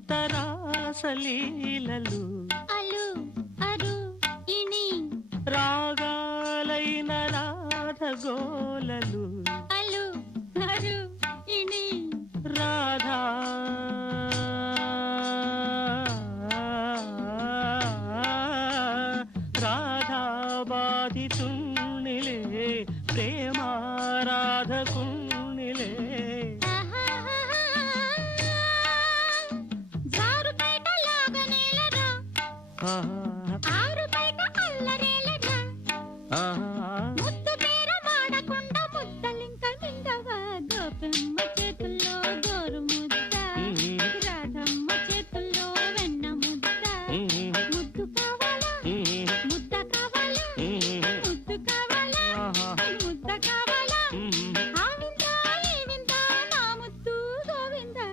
వింత రాసలీలలు అలు అరు ఇణి రాగాలైన రాధగోలలు అలు అరు ఇణి రాధా రాధా బాధితుణ్ణిలే ప్రేమారాధకుణ్ణిలే జారుపేట లాగనేలరా ఆహా